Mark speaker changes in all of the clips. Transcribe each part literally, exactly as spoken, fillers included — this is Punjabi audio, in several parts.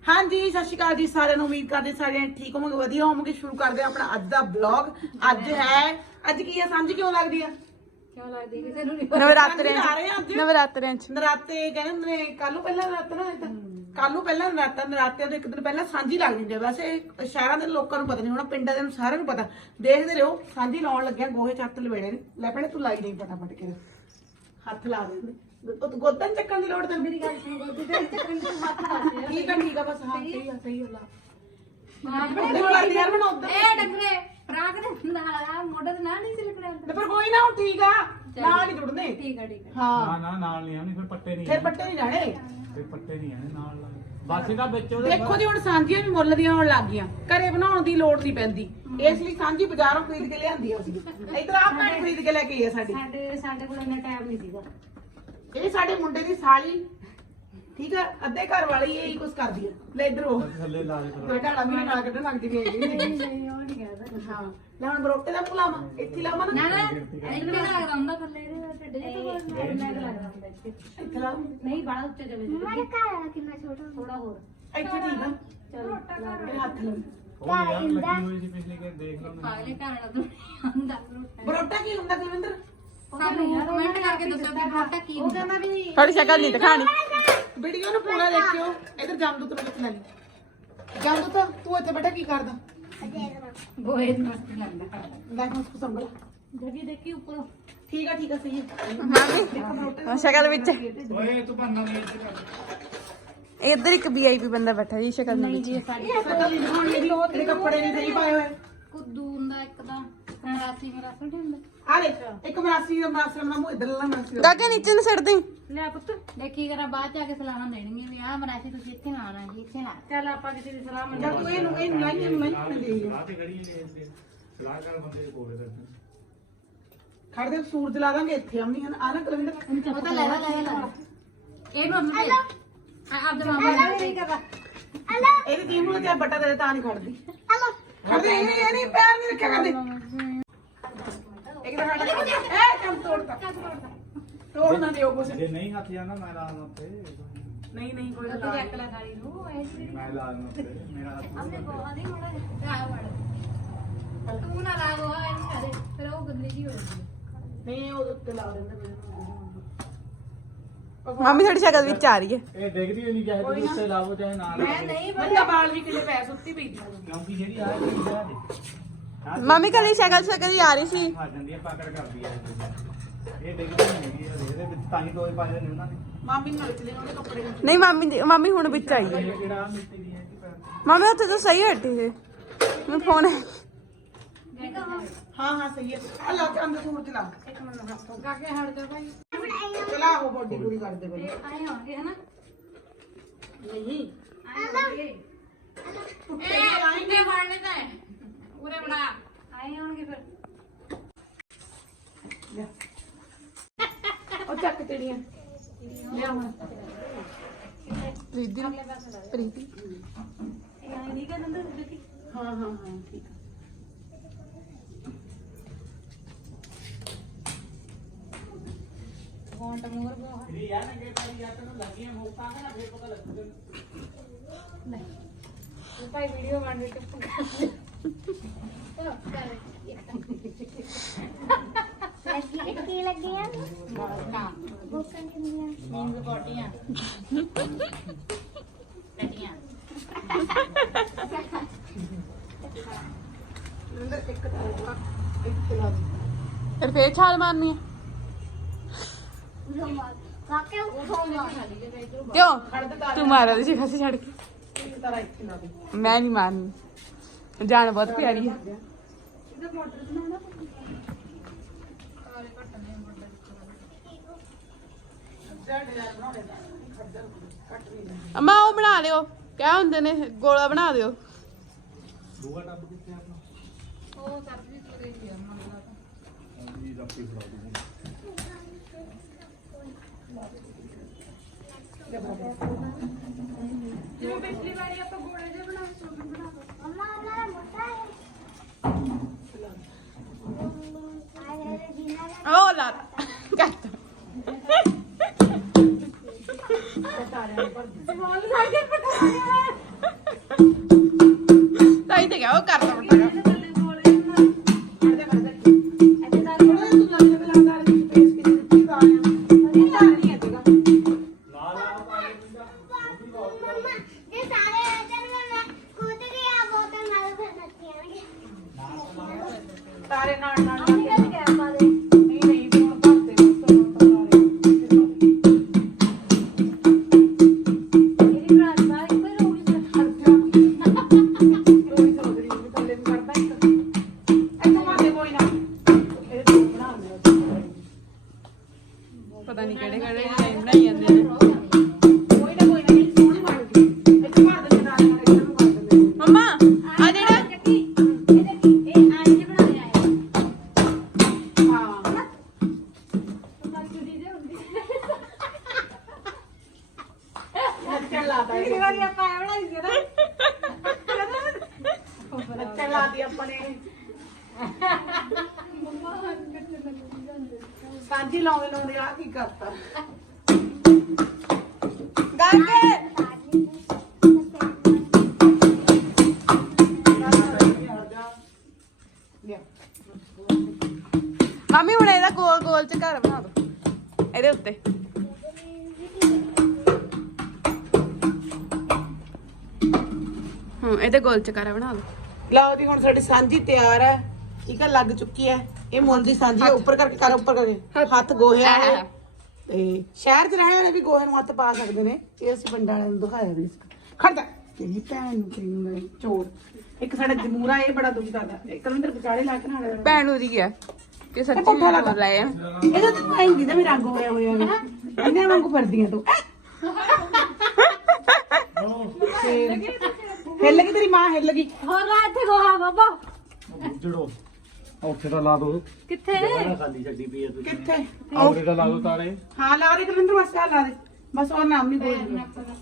Speaker 1: हाँ जी सत श्री अकाल जी सारे उम्मीद करते सारे ठीक होवोगे वधिया होवोगे। शुरू करते अपना अज दा ब्लॉग। अज है अज की है सांझ क्यों लगदी है क्यों लगदी है नवरात्रे नवरात्रे नराते कहंदे ने कल नूं पहला नराता ना कल नूं पहला नराता नराते तो एक दिन पहला सांझी लग जांदी है। वैसे शहरां दे लोकां नूं पता नहीं होना पिंडां दे सारिआं नूं पता। देखदे रहो सांझी लाउण लग्गिआ गोहे छत्त लवेड़े ने लै भैणे तूं लाई नहीं फटाफट के हत्थ ला दे गोदन चक्कन दी लोड़ ते मेरी गल सुण गोदी ते चक्कन दी हत्थ ला ठीक है ठीक है बस हां सही है सही है यार बना उधर ए डंगरे प्राक दे ना मोढे ते ना नहीं सिलकड़े ते पर कोई ना ठीक आ नाल नहीं जुड़ने ठीक है ठीक है हां ना नाल नहीं आने फिर पट्टे नहीं फिर पट्टे नहीं जाने फिर पट्टे नहीं आने नाल बस ਇਹਦਾ ਵਿੱਚ ਉਹਦੇ ਦੇਖੋ ਜੀ ਹੁਣ ਸਾਂਝੀਆਂ ਵੀ ਮੁੱਲ ਦੀਆਂ ਹੋਣ ਲੱਗ ਗਈਆਂ ਘਰੇ ਬਣਾਉਣ ਦੀ ਲੋੜ ਨਹੀਂ ਪੈਂਦੀ ਇਸ ਲਈ ਸਾਂਝੀ ਬਾਜ਼ਾਰੋਂ ਖਰੀਦ ਕੇ ਲਿਆਂਦੀ ਆ ਅਸੀਂ ਇਧਰ ਆਪ ਮੈਂ ਖਰੀਦ ਕੇ ਲੈ ਕੇ ਆਈ ਆ ਸਾਡੀ ਸਾਡੇ ਸਾਡੇ ਕੋਲ ਇੰਨਾ ਟਾਈਮ ਨਹੀਂ ਸੀਗਾ। ਇਹ ਸਾਡੇ ਮੁੰਡੇ ਦੀ ਸਾਲੀ ਠੀਕ ਹੈ ਅੱਧੇ ਘਰ ਵਾਲੀ ਇਹੀ ਕੁਝ ਕਰਦੀ ਹੈ ਲੈ ਇਧਰ ਉਹ ਥੱਲੇ ਲਾ ਦੇ ਕੋਈ ਢਾਲਾ ਵੀ ਨਾਲ ਕੱਢਣ ਲੱਗਦੀ ਵੀ ਹੈਗੀ ਨਹੀਂ ਨਹੀਂ ਉਹ ਨਹੀਂ ਕਹਿੰਦਾ ਹਾਂ ਲੈ ਹੁਣ ਬਰੋਟੇ ਦਾ ਪੁਲਾਵਾ ਇੱਥੇ ਲਾਵਾਂ ਨਾ ਨਾ ਇੱਥੇ ਲੱਗਦਾ ਹੁੰਦਾ ਥੱਲੇ ਇਹਦੇ ਢਿੱਡ ਜੇ ਤੋਂ ਮੈਂ ਲੱਗਦਾ ਹੁੰਦਾ ਇੱਥੇ ਲਾ ਨਹੀਂ ਬੜਾ ਉੱਚਾ ਚਲੇ ਜਾ ਮੇਰੇ ਘਰ ਵਾਲਾ ਕਿੰਨਾ ਛੋਟਾ ਥੋੜਾ ਹੋਰ ਇੱਥੇ ਠੀਕ ਆ ਚਲੋ ਇਹ ਹੱਥ ਲਾ ਉਹ ਯਾਰ ਲੱਗੀ ਹੋਈ ਸੀ ਪਿਛਲੇ ਕੇ ਦੇਖ ਲਓ ਪਾਗਲੇ ਘਰ ਵਾਲਾ ਤੂੰ ਹੁੰਦਾ ਬਰੋਟਾ ਕੀ ਹੁੰਦਾ ਕੁਲਵਿੰਦਰ ਕਮੈਂਟ ਕਰਕੇ ਦੱਸੋ ਕਿ ਬਰੋਟਾ ਕੀ ਹੁੰਦਾ। ਉਹ ਕਹਿੰਦਾ ਵੀ ਥੋੜੀ ਸ਼ਕਲ ਨਹੀਂ ਦਿਖਾਣੀ ਵੀਡੀਓ ਨੂੰ ਪੂਰਾ ਦੇਖਿਓ। ਇਧਰ ਜਮਦੂਤ ਨੂੰ ਪੁੱਛ ਲੈ ਜਮਦੂਤ ਤੂੰ ਇੱਥੇ ਬੈਠਾ ਕੀ ਕਰਦਾ ਗੋਏ ਮਸਤ ਲੱਗਦਾ ਦੇਖ ਉਸ ਨੂੰ ਸੰਭਲ ਜਗੀ ਦੇਖੀ ਉੱਪਰ ਠੀਕ ਆ ਠੀਕ ਆ ਸਹੀ ਹੈ ਸ਼ਕਲ ਵਿੱਚ ਓਏ ਤੂੰ ਬੰਨਾ ਨਹੀਂ ਇੱਧਰ ਇੱਕ ਵੀਆਈਪੀ ਬੰਦਾ ਬੈਠਾ ਜੀ ਸ਼ਕਲ ਨਹੀਂ ਜੀ ਸਾਡੀ ਸ਼ਕਲ ਨਹੀਂ ਦਿਖਾਉਣੀ ਇਹਦੀ ਉਹ ਤੇਰੇ ਕੱਪੜੇ ਨਹੀਂ ਸਹੀ ਪਾਏ ਹੋਏ ਕੁੱਦੂ ਹੁੰਦਾ ਇੱਕ ਤਾਂ ਮਰਾਸੀ ਮਰਾਸੀ ਹੁੰਦਾ ਆ ਲੈ ਇੱਕ ਮਰਾਸੀ ਦਾ ਮਰਾਸੀ ਦਾ ਮੂੰਹ ਇਧਰ ਲਾ ਮਰਾਸੀ ਦਾ ਕਾਕੇ ਨੀਚੇ ਨੂੰ ਛੱਡ ਦੇ ਲੈ ਪੁੱਤ ਦੇਖੀ ਕਰਾ ਬਾਅਦ ਚ ਆ ਕੇ ਸਲਾਹਾਂ ਦੇਣਗੇ ਵੀ ਆ ਮਰਾਸੀ ਤੁਸੀਂ ਇੱਥੇ ਨਾ ਆਣਾ ਜੀ ਇੱਥੇ ਨਾ ਚੱਲ ਆਪਾਂ ਕਿਸੇ ਦੀ ਸਲਾਹ ਮੰਨ ਤੂੰ ਇਹਨੂੰ ਇਹਨੂੰ ਲਾਈ ਇਹਨੂੰ ਲਾਈ ਦੇ ਆ ਤੇ ਖੜੀ ਨੇ ਸਲਾਹਕਾਰ ਬੰਦੇ ਕੋਲੇ ਤੇ ਖੜ ਦੇ ਸੂਰਜ ਲਾ ਦਾਂਗੇ ਇੱਥੇ ਆਮੀ ਆ ਨਾ ਕਲਵਿੰਦਰ ਉਹ ਤਾਂ ਲੈ ਲੈ ਲੈ ਇਹਨੂੰ ਅੰਦਰ ਆਪ ਦੇ ਮਾਮਾ ਨਹੀਂ ਕਰਦਾ ਇਹਦੀ ਟੀਮ ਨੂੰ ਜੇ ਬੱਟਾ ਦੇ ਤਾਂ ਨਹੀਂ ਖੜਦੀ ਹਲੋ ਖੜਦੇ ਇਹ ਨਹੀਂ ਇਹ ਨਹੀਂ ਪੈਰ ਨਹੀਂ ਰੱਖਿਆ ਕਰਦੇ ਇੱਕ ਤਾਂ ਖੜ ਇਹ ਕੰਮ ਤੋੜਦਾ ਤੋੜ ਨਾ ਦਿਓ ਕੁਛ ਜੇ ਨਹੀਂ ਹੱਥ ਜਾਣਾ ਮੈਂ ਲਾ ਦਾਂ ਉੱਤੇ ਨਹੀਂ ਨਹੀਂ ਕੋਈ ਲਾ ਚੱਕ ਲਾ ਗਾੜੀ ਨੂੰ ਐ ਮੈਂ ਲਾ ਦਾਂ ਉੱਤੇ ਮੇਰਾ ਹੱਥ ਆਪਣੇ ਕੋਹਾਂ ਦੀ ਮੋੜਾ ਆ ਵੜ ਤੂੰ ਨਾ ਲਾ ਦੋ ਐ ਨਹੀਂ ਕਰੇ ਫਿਰ ਉਹ ਗੰਦੀ ਜੀ ਹੋ ਜਾਂਦੀ ਨਹੀਂ ਉਹ ਉੱਤੇ ਲਾ ਦਿੰਦੇ ਮਾਮੀ ਥੋੜੀ ਸ਼ਕਲ ਵਿੱਚ ਆ ਰਹੀ ਹੈ ਇਹ ਡਿੱਗਦੀ ਨਹੀਂ ਚਾਹੇ ਤੁਸੀਂ ਉੱਤੇ ਲਾਵੋ ਚਾਹੇ ਨਾ ਲਾਵੋ ਮੈਂ ਨਹੀਂ ਬੰਦਾ ਬਾਲ ਵੀ ਕਿਲੇ ਪੈ ਸੁੱਤੀ ਪਈ ਕਿਉਂਕਿ ਜਿਹੜੀ ਆ ਰਹੀ ਹੈ ਮਾਮੀ ਕਲੀ ਸ਼ਕਲ ਸ਼ਕਲ ਹੀ ਆ ਰਹੀ ਸੀ ਆ ਜਾਂਦੀ ਹੈ ਪਕੜ ਕਰਦੀ ਹੈ ਇਹ ਡਿੱਗਦੀ ਨਹੀਂ ਹੈਗੀ ਇਹਦੇ ਵਿੱਚ ਤਾਂ ਹੀ ਦੋਏ ਪਾਏ ਨੇ ਉਹਨਾਂ ਨੇ ਮਾਮੀ ਨਾਲ ਚਲੇ ਉਹਦੇ ਕੱਪੜੇ ਨਹੀਂ ਮਾਮੀ ਮਾਮੀ ਹੁਣ ਵਿੱਚ ਆਈ ਹੈ ਜਿਹੜਾ ਮਿੱਟੀ ਦੀ ਹੈ ਕਿ ਮਾਮੀ ਉੱਥੇ ਤਾਂ ਸਹੀ ਹੱਟੀ ਹੈ ਮੈਂ ਫੋਨ हाँ हाँ सही है अल्लाह के अंदर सूरज ला एक मिनट हट तो काके हट जा भाई चला हो बॉडी पूरी कर दे भाई आए होंगे है ना नहीं आए होंगे ए आएंगे मारने का है पूरे बड़ा आए होंगे फिर ले और चक चिड़ियां ले आ प्रीति प्रीति ये नहीं कर अंदर देखी हां हां हां ठीक है ਫੋਨ ਮੋਰ ਬੋ ਇਹ ਯਾਰ ਨਾ ਕਿ ਪਾਈ ਜਾਂ ਤੈਨੂੰ ਲੱਗੀਆਂ ਮੋਕਾਂ ਨਾ ਫੇਰ ਪਤਾ ਲੱਗੂਗਾ ਨਹੀਂ ਉਹ ਭਾਈ ਵੀਡੀਓ ਬਣ ਕੇ ਚਲੋ ਕਰ ਲੱਗੀ ਕੀ ਲੱਗੀਆਂ ਮੋਕਾਂ ਮੋਕਾਂ ਕਿੰਨੀਆਂ ਨੀਂਦ ਕੋਟੀਆਂ ਟਟੀਆਂ ਅੰਦਰ ਇੱਕ ਤੋੜਾ ਇੱਕ ਚਲਾ ਫਿਰ ਫੇਰ ਛਾਲ ਮਾਰਨੀ ਹੈ क्यों तू मारा तुझे खासी छड़ के मैं नहीं मारनी जान बहुत प्यारी है अम्मा वो बना लियो क्या होंगे ने गोला बना दियो जो पिछली बारी आप घोड़े जे बना बना अम्मा वाला मोटा है ओ ला काट बोल लागे पटा
Speaker 2: ਮੰਮਾ ਜੇ ਸਾਰੇ ਆ ਜਾਣ ਮੈਂ ਸਕੂਟਰੀ ਆ ਬੋਤਲ ਨਾਲ ਫਿਰ ਨੱਚਾਂਗੇ
Speaker 1: ਸਾਰੇ ਨਾਲ ਨਾਲ
Speaker 2: ਅਸੀਂ ਕਿਹਦੇ ਗਏ ਪਾਦੇ
Speaker 1: ਨਹੀਂ ਨਹੀਂ ਫੋਨ ਕਰਦੇ
Speaker 2: ਮੇਰੀ ਭਰਾ ਦੀ ਬਾਈ ਕੋਈ ਰੋਣੀ ਤੇ ਖੜਦਾ
Speaker 1: ਰੋਈ ਚੌਧਰੀ ਵੀ ਥੱਲੇ ਵੀ ਕਰਦਾ ਇੱਕ ਇੱਥੋਂ ਮਾਰੇ ਕੋਈ ਨਾ ਇਹ ਦੋ ਬਣਾਉਂਦੇ
Speaker 3: ਪਤਾ ਨਹੀਂ ਕਿਹੜੇ ਕਿਹੜੇ ਡਿਜ਼ਾਈਨ ਬਣਾਈ ਜਾਂਦੇ ਨੇ
Speaker 1: ਕੋਈ ਨਾ ਕੋਈ ਨਾ ਇਹ ਸੋਹਣੀ ਬਣਦੀ ਇੱਥੇ ਮਾਰ ਦਿੰਦੇ ਨਾਲ ਨਾਲ ਇੱਧਰ ਨੂੰ ਮਾਰ ਦਿੰਦੇ
Speaker 3: ਮੰਮਾ ਆ ਜਿਹੜਾ
Speaker 2: ਜੱਗੀ ਇਹ ਦੇਖੀ ਇਹ ਆਏ ਜੇ ਬਣਾਉਣੇ ਆਏ
Speaker 1: ਹਾਂ
Speaker 2: ਨੱਚਦੀ ਦੇ ਹੁੰਦੀ
Speaker 1: ਨੱਚਣ ਲਾਤਾ
Speaker 2: ਇਹ ਵਾਰੀ ਆਪਾਂ ਇਹ ਬਣਾਈ ਸੀ ਨਾ
Speaker 1: ਨੱਚਣ ਲਾਤੀ ਆਪਾਂ ਨੇ ਸਾਂਝੀ ਲਾਉਂਦੇ ਲਾਉਂਦੇ ਆ ਕੀ ਕਰਤਾ
Speaker 3: ਗਾਕੇ ਮਾਮੀ ਹੁਣ ਇਹਦਾ ਗੋਲ ਗੋਲ ਚ ਘਰ ਬਣਾ ਦੋ ਇਹਦੇ ਉੱਤੇ ਹਾਂ ਇਹਦੇ ਗੋਲ ਚ ਘਰ ਬਣਾ ਦੋ
Speaker 1: ਲਓ ਜੀ ਹੁਣ ਸਾਡੀ ਸਾਂਝੀ ਤਿਆਰ ਹੈ ਠੀਕ ਹੈ ਲੱਗ ਚੁੱਕੀ ਹੈ ਇਹ ਮੁੱਲ ਦੀ ਸਾਂਝੀ ਹੈ ਉੱਪਰ ਕਰਕੇ ਕਰ ਉੱਪਰ ਕਰਕੇ ਹੱਥ ਗੋਹਿਆ ਹੈ ਤੇ ਸ਼ਹਿਰ ਚ ਰਹਿਣ ਵਾਲੇ ਵੀ ਗੋਹੇ ਨੂੰ ਹੱਥ ਪਾ ਸਕਦੇ ਨੇ ਇਹ ਅਸੀਂ ਪਿੰਡਾਂ ਵਾਲਿਆਂ ਨੂੰ ਦਿਖਾਇਆ ਵੀ ਖੜਦਾ ਤੇਰੀ ਭੈਣ ਨੂੰ ਤੇਰੀ ਨੂੰ ਚੋਰ ਇੱਕ ਸਾਡਾ ਜਮੂਰਾ ਇਹ ਬੜਾ ਦੁੱਖ ਕਰਦਾ ਇੱਕ ਕਲੰਦਰ ਵਿਚਾਲੇ ਲਾ ਕੇ ਨਾ ਆਇਆ
Speaker 3: ਭੈਣ ਉਹਦੀ ਹੈ ਕਿ ਸੱਚੀ
Speaker 1: ਪੁੱਠਾ ਲੱਗਾ।
Speaker 3: ਬੋਲ ਰਹੇ ਆ
Speaker 1: ਇਹਦਾ ਤਾਂ ਐਂ ਦੀ ਵੀ ਰੰਗ ਹੋਇਆ ਹੋਇਆ ਹੈ ਇਹਨੇ ਵਾਂਗੂ ਫਿਰਦੀਆਂ ਤੂੰ ਹਿੱਲ ਗਈ ਤੇਰੀ ਮਾਂ ਹਿੱਲ ਗਈ
Speaker 2: ਹੋਰ ਰਾ ਇੱਥੇ ਗੋਹਾ ਬਾਬਾ
Speaker 4: ਜੜੋ ਉੱਥੇ ਤਾਂ ਲਾ ਦੋ
Speaker 2: ਕਿੱਥੇ
Speaker 4: ਜਗ੍ਹਾ ਖਾਲੀ ਛੱਡੀ ਪਈ ਹੈ ਤੁਸੀਂ
Speaker 1: ਕਿੱਥੇ
Speaker 4: ਆਉਰੇ ਤਾਂ ਲਾ ਦੋ ਤਾਰੇ
Speaker 1: ਹਾਂ ਲਾ ਦੇ ਕਲੰਦਰ ਬਸ ਆਹ ਲਾ ਦੇ ਬਸ ਹੋਰ ਨਾਮ ਨਹੀਂ ਬੋਲ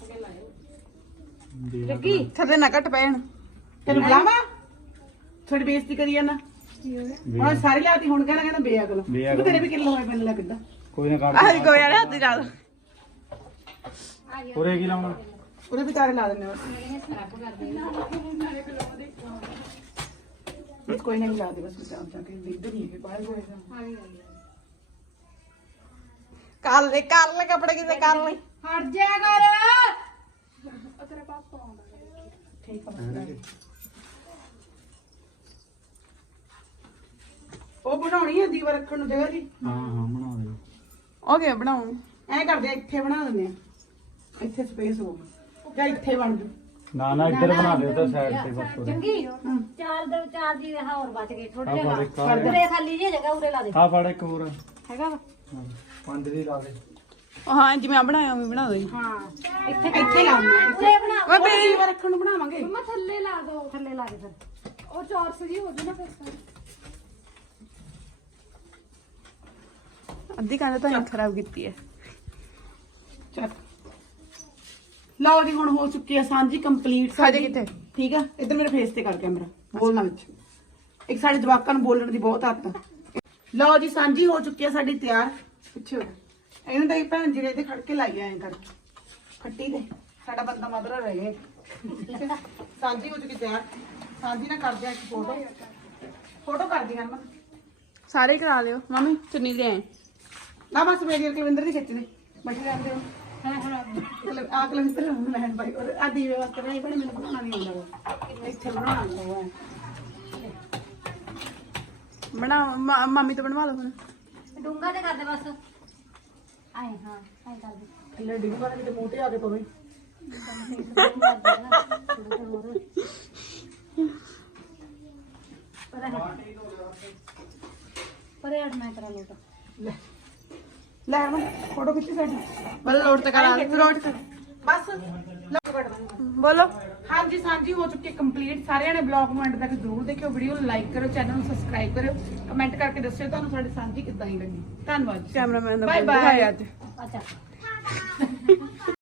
Speaker 2: ਜੱਗੀ
Speaker 3: ਥੱਲੇ ਨਾ ਘਟ ਪੈਣ
Speaker 1: ਤੈਨੂੰ ਬੁਲਾਵਾ ਥੋੜੀ ਬੇਇੱਜ਼ਤੀ ਕਰੀ ਜਾਂਦਾ ਹੁਣ ਸਾਰੀ ਲਾਤੀ ਹੁਣ ਕਹਿੰਦਾ ਕਹਿੰਦਾ ਬੇਅਕਲ
Speaker 4: ਬੇਅਕਲ।
Speaker 1: ਤੇਰੇ ਵੀ ਕਿੱਲੋ ਹੋਏ ਪੈਣ ਲੱਗਦਾ
Speaker 4: ਕੋਈ ਨਾ
Speaker 3: ਆਹ
Speaker 4: ਕਰ
Speaker 3: ਕੋਈ ਯਾਰ ਹੱਥ ਨਾਲ
Speaker 4: ਉਰੇ ਕੀ ਲਾਉਣਾ
Speaker 1: ਉਹਦੇ ਵੀ ਤਾਰੇ ਲਾ ਦਿੰਦੇ ਬਸ ਬਸ ਕੋਈ ਨਹੀਂ ਲਾ ਦੇ ਬਸ ਬਚਾਅ ਜਾ ਕੇ ਦੇਖਦੇ ਨਹੀਂ ਹੈਗੇ ਬਾਹਰ ਹੋਏਗਾ
Speaker 3: ਕਰ ਲੈ ਕਰ ਲੈ ਕੱਪੜੇ ਕਿਤੇ ਕਰ ਲੈ
Speaker 2: ਹਟ ਜਾ ਕਰ
Speaker 1: ਠੀਕ ਆ ਬਸ ਉਹ ਬਣਾਉਣੀ ਹੈ ਦੀਵਾ ਰੱਖਣ ਨੂੰ ਜਗ੍ਹਾ ਜੀ
Speaker 4: ਹਾਂ ਹਾਂ ਬਣਾ ਦੇ
Speaker 3: ਓਕੇ ਬਣਾਉਂ
Speaker 1: ਐਂ ਕਰਦੇ ਆ ਇੱਥੇ ਬਣਾ ਦਿੰਦੇ ਆ ਇੱਥੇ ਸਪੇਸ ਹੋ ਜਾਂ ਇੱਥੇ ਬਣ ਜੂ
Speaker 4: ਨਾ ਨਾ ਇੱਧਰ ਬਣਾ ਦਿਓ ਤਾਂ ਸਾਈਡ ਤੇ ਬਸ ਉਰੇ
Speaker 2: ਜੰਗੀ ਚਾਰ ਦੇ ਚਾਰ ਦੀ ਹੋਰ ਬਚ ਗਏ ਥੋੜੇ
Speaker 4: ਆਹ
Speaker 2: ਜਿਹਾ
Speaker 4: ਫੜ ਇੱਕ ਆਹ
Speaker 2: ਉਰੇ ਖਾਲੀ ਜਿਹੀ ਜਗ੍ਹਾ ਉਰੇ ਲਾ ਦੇ
Speaker 4: ਆਹ ਫੜ ਇੱਕ ਹੋਰ
Speaker 2: ਹੈਗਾ ਵਾ
Speaker 4: ਹਾਂ, ਪੰਜ ਦੀ ਲਾ ਦੇ
Speaker 3: ਹਾਂ ਜਿਵੇਂ ਆ ਬਣਾਇਆ ਉਵੇਂ ਬਣਾ ਦੋ ਜੀ
Speaker 2: ਹਾਂ
Speaker 1: ਇੱਥੇ ਇੱਥੇ ਲਾਉਣਾ
Speaker 2: ਉਰੇ ਬਣਾ
Speaker 3: ਮੈਂ
Speaker 1: ਉਹ ਦੀਵਾ ਰੱਖਣ ਨੂੰ ਬਣਾਵਾਂਗੇ
Speaker 2: ਮੰਮਾ ਥੱਲੇ ਲਾ ਦੋ ਥੱਲੇ ਲਾ ਦੇ ਫਿਰ ਉਹ ਚੌਰਸ ਜੀ ਹੋ ਜੂ ਨਾ ਫਿਰ
Speaker 3: ਅੱਧੀ ਕੰਧ ਤਾਂ ਖਰਾਬ ਕੀਤੀ ਹੈ
Speaker 1: ਚੱਲ ਲਓ ਜੀ ਹੁਣ ਹੋ ਚੁੱਕੀ ਹੈ ਸਾਂਝੀ ਕੰਪਲੀਟ
Speaker 3: ਹਜੇ ਕਿੱਥੇ?
Speaker 1: ਠੀਕ ਆ ਇੱਧਰ ਮੇਰੇ ਫੇਸ ਤੇ ਕਰ ਕੈਮਰਾ ਬੋਲਣਾ ਵਿੱਚ ਇੱਕ ਸਾਡੇ ਜਵਾਕਾਂ ਨੂੰ ਬੋਲਣ ਦੀ ਬਹੁਤ ਆਦਤ ਆ ਲਓ ਜੀ ਸਾਂਝੀ ਹੋ ਚੁੱਕੀ ਹੈ ਸਾਡੀ ਤਿਆਰ ਪਿੱਛੇ ਹੋ ਜਾ। ਇਹਨੂੰ ਤਾਂ ਇਹ ਭੈਣ ਜਿਹੜੇ ਤੇ ਖੜ ਕੇ ਲਾਈ ਐਂ ਕਰਕੇ ਫੱਟੀ ਤੇ ਸਾਡਾ ਬੰਦਾ ਮਦਰਾ ਰਹਿ ਗਿਆ ਠੀਕ ਹੈ ਸਾਂਝੀ ਹੋ ਚੁੱਕੀ ਤਿਆਰ ਸਾਂਝੀ ਨਾਲ ਕਰਦੇ ਆ ਇੱਕ ਫੋਟੋ ਫੋਟੋ ਕਰਦੀ ਹਾਂ ਮੈਂ
Speaker 3: ਸਾਰੇ ਹੀ ਕਰਾ ਲਿਓ ਮੰਮੀ ਚੁੰਨੀ ਲਿਆਏ
Speaker 1: ਨਾ ਬਸ ਮੇਰੀ ਔਰ ਕੁਲਵਿੰਦਰ ਦੀ ਖਿੱਚਦੇ ਬੈਠੇ ਰਹਿੰਦੇ ਹੋ ਆ ਕੁਲਵਿੰਦਰ ਨੂੰ ਲੈਣ ਭਾਈ ਔਰ ਆ ਦੀਵੇ ਵਾਸਤੇ ਨਹੀਂ ਬਣੇ ਮੈਨੂੰ ਬਣਾਉਣਾ ਨਹੀਂ ਆਉਂਦਾ ਇੱਥੇ ਬਣਾਉਣਾ ਆਉਂਦਾ
Speaker 3: ਬਣਾ ਮ- ਮਾਮੀ ਤੋਂ ਬਣਵਾ ਲਓ ਹੁਣ
Speaker 2: ਡੂੰਗਾ ਤੇ ਕਰ ਦੇ ਬਸ ਆਏ ਹਾਂ ਆਏ ਕਰ ਦੇ
Speaker 1: ਥੱਲੇ ਡਿੱਗ ਪਾ ਕਿਤੇ ਮੋਟੇ ਆ ਕੇ ਪਵੇ
Speaker 2: ਪਰੇ ਹਟ ਮੈਂ ਕਰਾ ਲੋਟਾ
Speaker 1: ਲੈ ਲੈ ਮੈਂ ਫੋਟੋ ਖਿੱਚੀ ਸਾਡੀ
Speaker 3: ਬਲ ਲੋਟ ਤੇ ਕਰਾ ਲੋਟ ਤੇ
Speaker 1: ਬਸ ਲੱਗ ਕੱਢ ਦਾਂਗੇ
Speaker 3: ਬੋਲੋ
Speaker 1: ਹਾਂਜੀ ਸਾਂਝੀ ਹੋ ਚੁੱਕੀ ਕੰਪਲੀਟ ਸਾਰਿਆਂ ਨੇ ਬਲੌਗ ਨੂੰ ਐਂਡ ਤੱਕ ਜ਼ਰੂਰ ਦੇਖਿਓ ਵੀਡੀਓ ਨੂੰ ਲਾਈਕ ਕਰੋ ਚੈਨਲ ਨੂੰ ਸਬਸਕ੍ਰਾਈਬ ਕਰਿਓ ਕਮੈਂਟ ਕਰਕੇ ਦੱਸਿਓ ਤੁਹਾਨੂੰ ਸਾਡੀ ਸਾਂਝੀ ਕਿੱਦਾਂ ਦੀ ਲੱਗੀ ਧੰਨਵਾਦ
Speaker 3: ਕੈਮਰਾਮੈਨ ਦਾ
Speaker 1: ਬਾਏ
Speaker 3: ਦਿਖਾਇਆ
Speaker 1: ਬਾਏ
Speaker 3: ਅੱਜ
Speaker 2: ਅੱਛਾ